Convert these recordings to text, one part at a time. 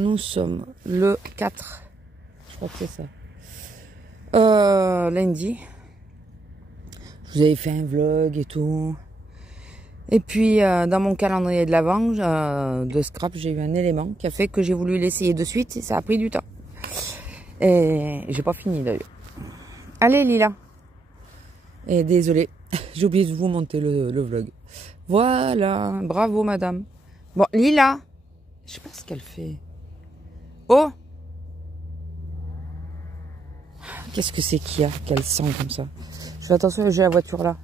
nous sommes le 4. Je crois que c'est ça. Lundi. Je vous avais fait un vlog et tout. Et puis, dans mon calendrier de l'Avent, de scrap, j'ai eu un élément qui a fait que j'ai voulu l'essayer de suite et ça a pris du temps. Et j'ai pas fini d'ailleurs. Allez, Lila. Et désolé, j'ai oublié de vous monter le vlog. Voilà, bravo madame. Bon, Lila. Je sais pas ce qu'elle fait. Oh! Qu'est-ce que c'est qu'il y a qu'elle sent comme ça? Je fais attention, j'ai la voiture là.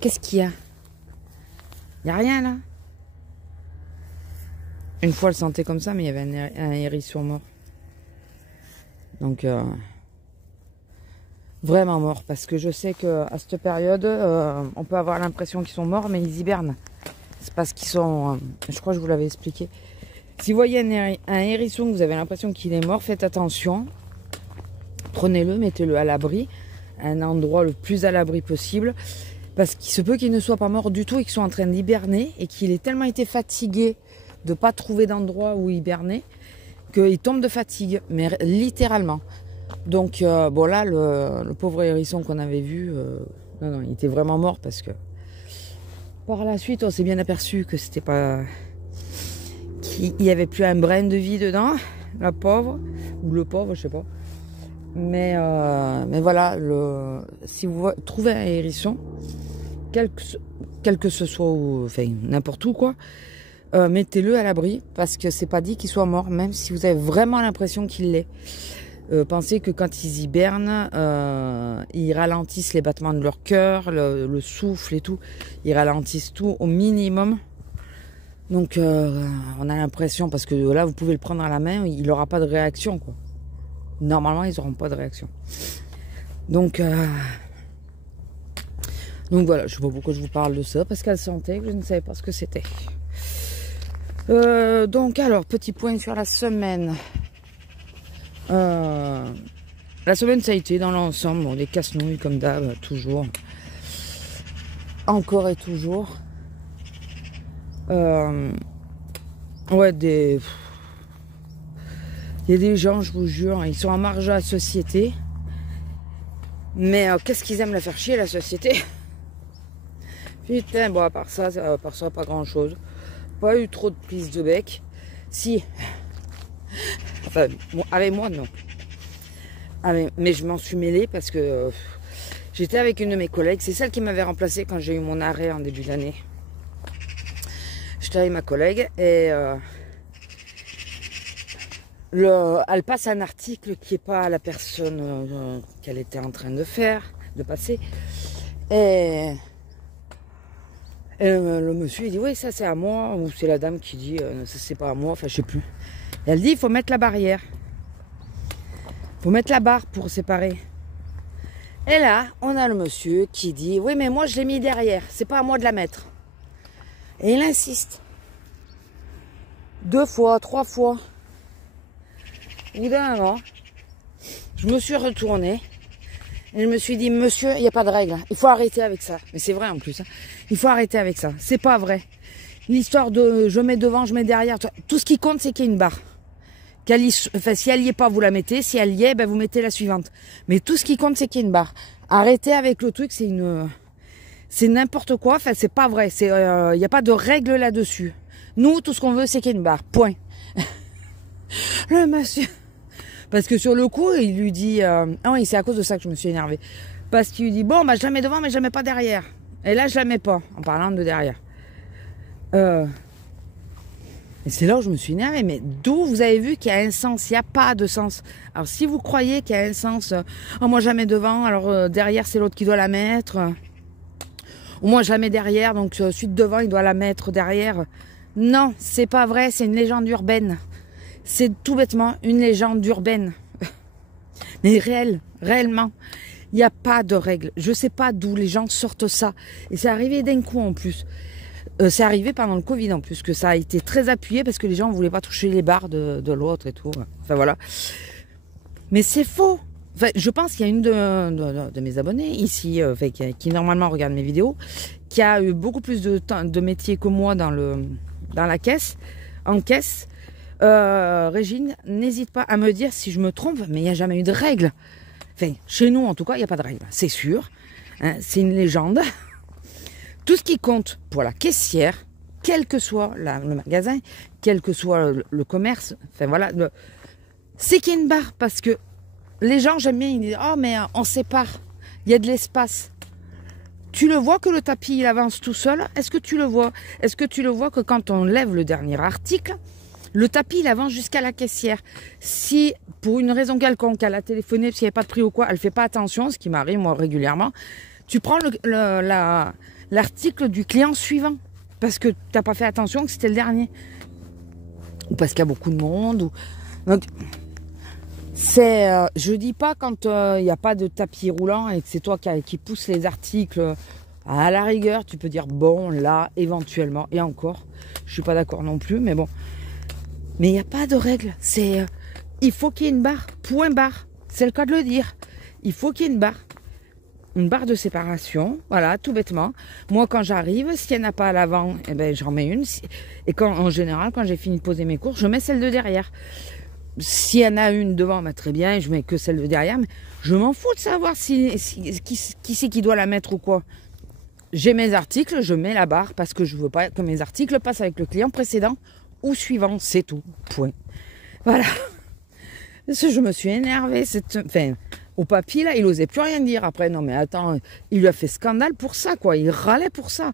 Qu'est-ce qu'il y a? Il n'y a rien là? Une fois elle sentait comme ça, mais il y avait un hérisson mort. Donc vraiment mort, parce que je sais qu'à cette période, on peut avoir l'impression qu'ils sont morts, mais ils hibernent. C'est parce qu'ils sont... je crois que je vous l'avais expliqué. Si vous voyez un hérisson, que vous avez l'impression qu'il est mort, faites attention. Prenez-le, mettez-le à l'abri, à un endroit le plus à l'abri possible. Parce qu'il se peut qu'il ne soit pas mort du tout et qu'il soit en train d'hiberner et qu'il ait tellement été fatigué de ne pas trouver d'endroit où hiberner qu'il tombe de fatigue, mais littéralement. Donc, bon là, le pauvre hérisson qu'on avait vu, non, il était vraiment mort parce que par la suite, on s'est bien aperçu que c'était pas... qu'il n'y avait plus un brin de vie dedans, la pauvre, ou le pauvre, je sais pas. Mais voilà, si vous trouvez un hérisson, quel que ce soit, enfin n'importe où quoi, mettez-le à l'abri parce que c'est pas dit qu'il soit mort, même si vous avez vraiment l'impression qu'il l'est. Pensez que quand ils hibernent, ils ralentissent les battements de leur cœur, le souffle et tout, ils ralentissent tout au minimum. Donc on a l'impression, parce que là vous pouvez le prendre à la main, il n'aura pas de réaction quoi. Normalement ils n'auront pas de réaction. Donc voilà, je sais pas pourquoi je vous parle de ça, parce qu'elle sentait que je ne savais pas ce que c'était. Donc alors, petit point sur la semaine. La semaine ça a été dans l'ensemble, bon, des casse-nouilles comme d'hab, toujours. Encore et toujours. Ouais, il y a des gens, je vous jure, ils sont en marge à la société. Mais qu'est-ce qu'ils aiment la faire chier, la société? Putain, bon, à part ça, pas grand-chose. Pas eu trop de prise de bec. Si. Enfin, bon, avec moi, non. Mais je m'en suis mêlée parce que j'étais avec une de mes collègues. C'est celle qui m'avait remplacée quand j'ai eu mon arrêt en début d'année. J'étais avec ma collègue et elle passe un article qui n'est pas la personne qu'elle était en train de passer. Et le monsieur il dit oui ça c'est à moi, ou c'est la dame qui dit ça c'est pas à moi, enfin je sais plus. Et elle dit il faut mettre la barrière. Il faut mettre la barre pour séparer. Et là on a le monsieur qui dit oui mais moi je l'ai mis derrière, c'est pas à moi de la mettre. Et il insiste. 2 fois, 3 fois. Au bout d'un moment, je me suis retournée et je me suis dit, monsieur, il n'y a pas de règle. Il faut arrêter avec ça. Mais c'est vrai en plus. Hein. Il faut arrêter avec ça. C'est pas vrai. L'histoire de je mets devant, je mets derrière. Tout ce qui compte, c'est qu'il y ait une barre. Enfin, si elle n'y est pas, vous la mettez. Si elle y est, ben, vous mettez la suivante. Mais tout ce qui compte, c'est qu'il y ait une barre. Arrêtez avec le truc, c'est n'importe quoi. Enfin, c'est pas vrai. Il n'y a pas de règle là-dessus. Nous, tout ce qu'on veut, c'est qu'il y ait une barre. Point. Le monsieur... Parce que sur le coup, il lui dit... ah oui, c'est à cause de ça que je me suis énervée. Parce qu'il lui dit, bon, bah, je la mets devant, mais je la mets pas derrière. Et là, je la mets pas, en parlant de derrière. Et c'est là où je me suis énervée. Mais d'où vous avez vu qu'il y a un sens? Il n'y a pas de sens. Alors, si vous croyez qu'il y a un sens... oh, moi, je la mets devant, alors derrière, c'est l'autre qui doit la mettre. Ou moi, je la mets derrière, donc celui de devant, il doit la mettre derrière. Non, c'est pas vrai, c'est une légende urbaine. C'est tout bêtement une légende urbaine. Mais réellement, il n'y a pas de règle. Je ne sais pas d'où les gens sortent ça. Et c'est arrivé d'un coup en plus. C'est arrivé pendant le Covid en plus, que ça a été très appuyé parce que les gens ne voulaient pas toucher les barres de l'autre et tout. Enfin voilà. Mais c'est faux. Enfin, je pense qu'il y a une de mes abonnés ici, qui normalement regarde mes vidéos, qui a eu beaucoup plus de métiers que moi dans la caisse. en caisse. Régine, n'hésite pas à me dire si je me trompe, mais il n'y a jamais eu de règle. Enfin, chez nous, en tout cas, il n'y a pas de règle. C'est sûr. Hein, c'est une légende. Tout ce qui compte pour la caissière, quel que soit le magasin, quel que soit le commerce, enfin voilà, c'est qu'il y a une barre. Parce que les gens, j'aime bien, ils disent « Oh, mais on sépare. Il y a de l'espace. » Tu le vois que le tapis, il avance tout seul? Est-ce que tu le vois? Est-ce que tu le vois que quand on lève le dernier article, le tapis, il avance jusqu'à la caissière? Si, pour une raison quelconque, elle a téléphoné, s'il n'y avait pas de prix ou quoi, elle ne fait pas attention, ce qui m'arrive, moi, régulièrement, tu prends l'article du client suivant, parce que tu n'as pas fait attention que c'était le dernier. Ou parce qu'il y a beaucoup de monde. Donc, je dis pas quand il n'y a pas de tapis roulant et que c'est toi qui pousse les articles, à la rigueur, tu peux dire bon, là, éventuellement, et encore, je suis pas d'accord non plus, mais bon. Mais il n'y a pas de règle. Il faut qu'il y ait une barre, point barre. C'est le cas de le dire. Il faut qu'il y ait une barre de séparation, voilà, tout bêtement. Moi, quand j'arrive, s'il n'y en a pas à l'avant, eh ben, j'en mets une. Et en général, quand j'ai fini de poser mes courses, je mets celle de derrière. S'il y en a une devant, bah, très bien, je mets que celle de derrière. Mais je m'en fous de savoir qui c'est qui doit la mettre ou quoi. J'ai mes articles, je mets la barre parce que je veux pas que mes articles passent avec le client précédent ou suivant. C'est tout. Point. Voilà. Parce que je me suis énervée. Enfin, au papy, là, il osait plus rien dire. Après, non, mais attends, il lui a fait scandale pour ça, quoi. Il râlait pour ça.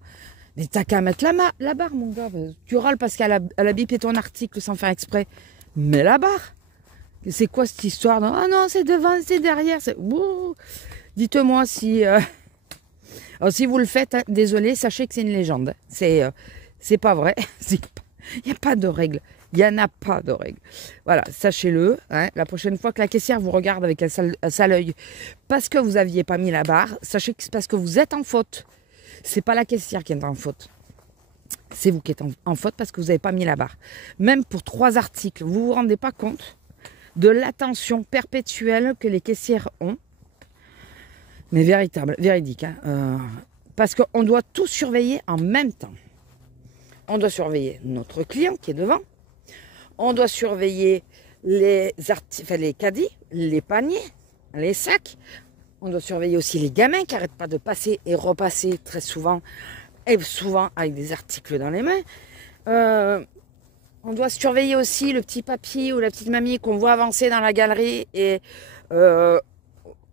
Mais t'as qu'à mettre la barre, mon gars. Tu râles parce qu'elle a bipé ton article sans faire exprès. Mais la barre, c'est quoi cette histoire? Ah non, c'est devant, c'est derrière. Dites-moi si... Alors, si vous le faites, hein, désolé, sachez que c'est une légende. C'est pas vrai. Il n'y a pas de règle. Il n'y en a pas de règle. Voilà, sachez-le. Hein, la prochaine fois que la caissière vous regarde avec un sale œil parce que vous n'aviez pas mis la barre, sachez que c'est parce que vous êtes en faute. C'est pas la caissière qui est en faute. C'est vous qui êtes en faute parce que vous n'avez pas mis la barre. Même pour 3 articles, vous ne vous rendez pas compte de l'attention perpétuelle que les caissières ont. Mais véridique. Hein, parce qu'on doit tout surveiller en même temps. On doit surveiller notre client qui est devant. On doit surveiller les caddies, les paniers, les sacs. On doit surveiller aussi les gamins qui n'arrêtent pas de passer et repasser très souvent. Et souvent avec des articles dans les mains. On doit surveiller aussi le petit papy ou la petite mamie qu'on voit avancer dans la galerie et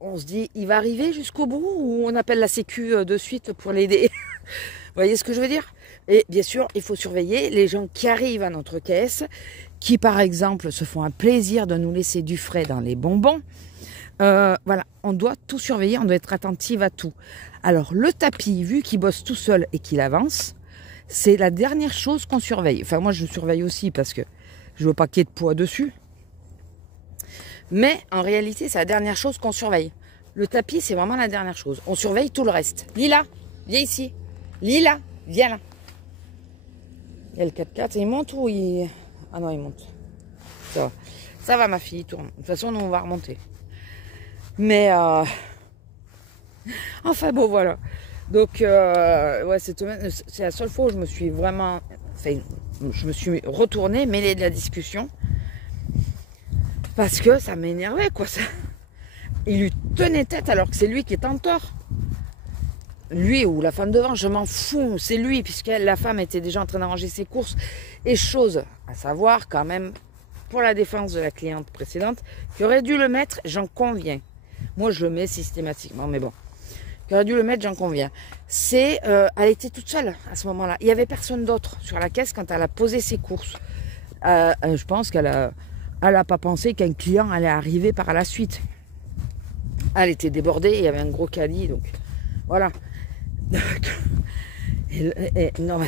on se dit il va arriver jusqu'au bout ou on appelle la sécu de suite pour l'aider. Vous voyez ce que je veux dire? Et bien sûr, il faut surveiller les gens qui arrivent à notre caisse, qui par exemple se font un plaisir de nous laisser du frais dans les bonbons. Voilà, on doit tout surveiller, on doit être attentive à tout. Alors le tapis, vu qu'il bosse tout seul et qu'il avance, c'est la dernière chose qu'on surveille. Enfin moi je surveille aussi parce que je veux pas qu'il y ait de poids dessus. Mais en réalité c'est la dernière chose qu'on surveille. Le tapis c'est vraiment la dernière chose. On surveille tout le reste. Lila, viens ici. Lila, viens là. Il y a le 4x4, il monte ou il... Ah non il monte. Ça va ma fille, il tourne. De toute façon nous on va remonter. Mais enfin bon voilà. Donc ouais, c'est la seule fois où je me suis vraiment, enfin, je me suis retournée, mêlée de la discussion, parce que ça m'énervait quoi. Il lui tenait tête alors que c'est lui qui est en tort. Lui ou la femme devant, je m'en fous, c'est lui, puisque la femme était déjà en train d'arranger ses courses. Et chose à savoir quand même, pour la défense de la cliente précédente, qui aurait dû le mettre, j'en conviens. Moi je le mets systématiquement, mais bon. Qui aurait dû le mettre, j'en conviens. Elle était toute seule à ce moment-là. Il n'y avait personne d'autre sur la caisse quand elle a posé ses courses. Je pense qu'elle a pas pensé qu'un client allait arriver par la suite. Elle était débordée, il y avait un gros caddie, donc voilà. Non, mais,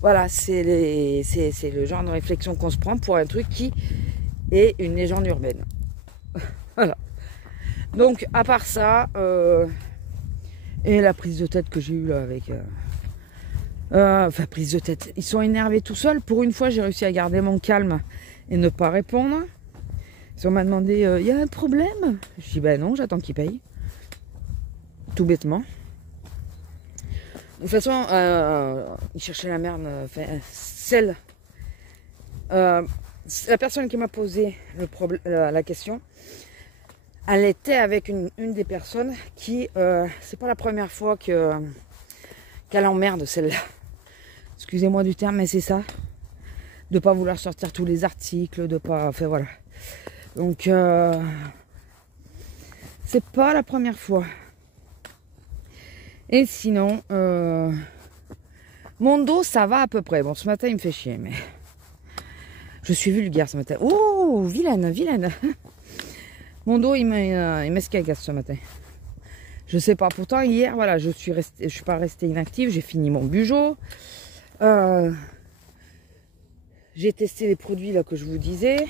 voilà, c'est le genre de réflexion qu'on se prend pour un truc qui est une légende urbaine. Voilà. Donc, à part ça, et la prise de tête que j'ai eue là avec... enfin, prise de tête. Ils sont énervés tout seuls. Pour une fois, j'ai réussi à garder mon calme et ne pas répondre. Ils m'ont demandé, il y a un problème? Je dis, ben non, j'attends qu'ils payent. Tout bêtement. De toute façon, ils cherchaient la merde, enfin, celle La personne qui m'a posé la question, elle était avec une des personnes qui, c'est pas la première fois qu'elle emmerde celle-là. Excusez-moi du terme, mais c'est ça. De pas vouloir sortir tous les articles, de pas... Enfin voilà. Donc, c'est pas la première fois. Et sinon, mon dos, ça va à peu près. Bon, ce matin, il me fait chier, mais... Je suis vulgaire ce matin. Oh, vilaine, vilaine. Mon dos, il m'escagasse ce matin. Je sais pas. Pourtant, hier, voilà, je suis pas restée inactive. J'ai fini mon bugeot. J'ai testé les produits là que je vous disais.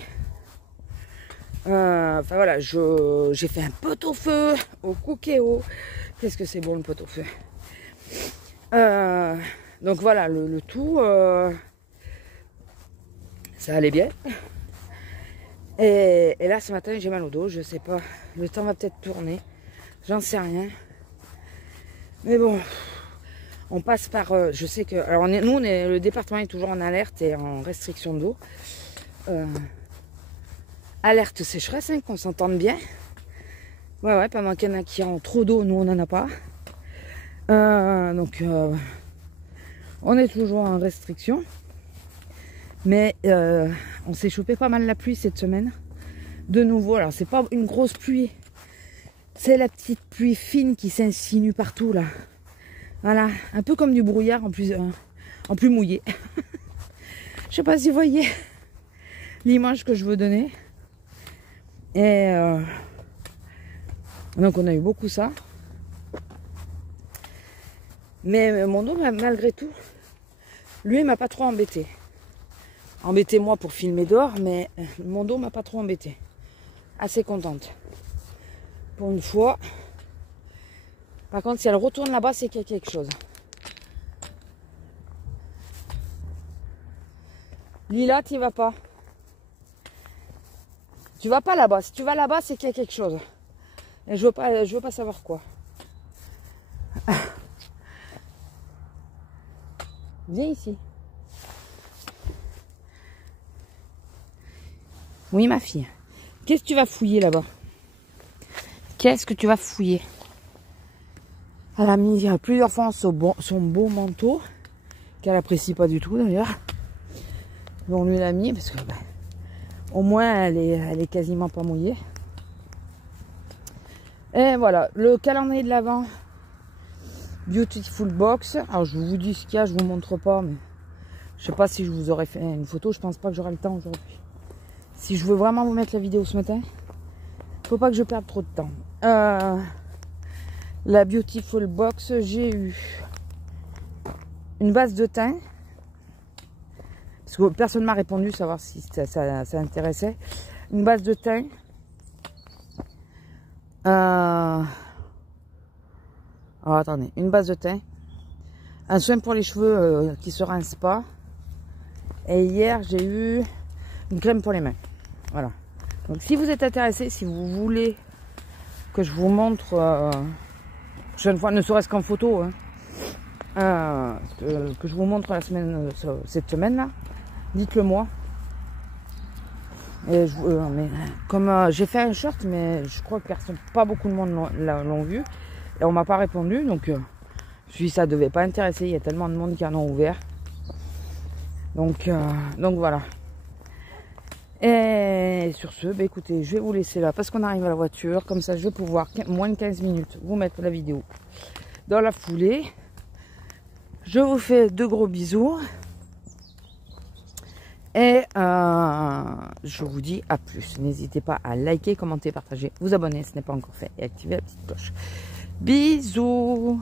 Enfin voilà, j'ai fait un pot-au-feu au Cookéo. Qu'est-ce que c'est bon le pot-au-feu. Donc voilà, le tout, ça allait bien. Et là ce matin j'ai mal au dos, je sais pas. Le temps va peut-être tourner, j'en sais rien. Mais bon, on passe par. Je sais que. Alors le département est toujours en alerte et en restriction d'eau. Alerte sécheresse, hein, qu'on s'entende bien. Ouais, pendant qu'il y en a qui ont trop d'eau, nous on n'en a pas. Donc on est toujours en restriction. Mais on s'est chopé pas mal la pluie cette semaine. De nouveau, alors c'est pas une grosse pluie. C'est la petite pluie fine qui s'insinue partout là. Voilà, un peu comme du brouillard en plus mouillé. Je sais pas si vous voyez l'image que je veux donner. Et donc on a eu beaucoup ça. Mais mon dos, malgré tout, lui, il m'a pas trop embêté. Embêté moi pour filmer dehors, mais mon dos m'a pas trop embêté. Assez contente. Pour une fois. Par contre, si elle retourne là-bas, c'est qu'il y a quelque chose. Lila, tu vas pas. Tu vas pas là-bas. Si tu vas là-bas, c'est qu'il y a quelque chose. Et je veux pas savoir quoi. Viens ici. Oui, ma fille. Qu'est-ce que tu vas fouiller là-bas? Qu'est-ce que tu vas fouiller? Elle a mis plusieurs fois son beau manteau, qu'elle apprécie pas du tout d'ailleurs. On lui l'a mis parce que au moins elle est quasiment pas mouillée. Et voilà, le calendrier de l'Avent Beautiful Box. Alors je vous dis ce qu'il y a, je vous montre pas, mais je sais pas si je vous aurais fait une photo. Je pense pas que j'aurai le temps aujourd'hui. Si je veux vraiment vous mettre la vidéo ce matin, faut pas que je perde trop de temps. La Beautiful Box, j'ai eu une base de teint. Parce que personne ne m'a répondu, savoir si ça intéressait. Une base de teint. Alors attendez, une base de teint. Un soin pour les cheveux qui se rince pas. Et hier, j'ai eu une crème pour les mains. Voilà. Donc si vous êtes intéressé, si vous voulez que je vous montre prochaine fois, ne serait-ce qu'en photo, hein, que je vous montre cette semaine là, dites-le moi. Et mais comme j'ai fait un short, mais je crois que pas beaucoup de monde l'ont vu et on m'a pas répondu, donc ça devait pas intéresser. Il y a tellement de monde qui en ont ouvert, donc voilà. Et sur ce, écoutez, je vais vous laisser là parce qu'on arrive à la voiture. Comme ça, je vais pouvoir, moins de 15 minutes, vous mettre la vidéo dans la foulée. Je vous fais de gros bisous. Et je vous dis à plus. N'hésitez pas à liker, commenter, partager, vous abonner si ce n'est pas encore fait et activer la petite cloche. Bisous!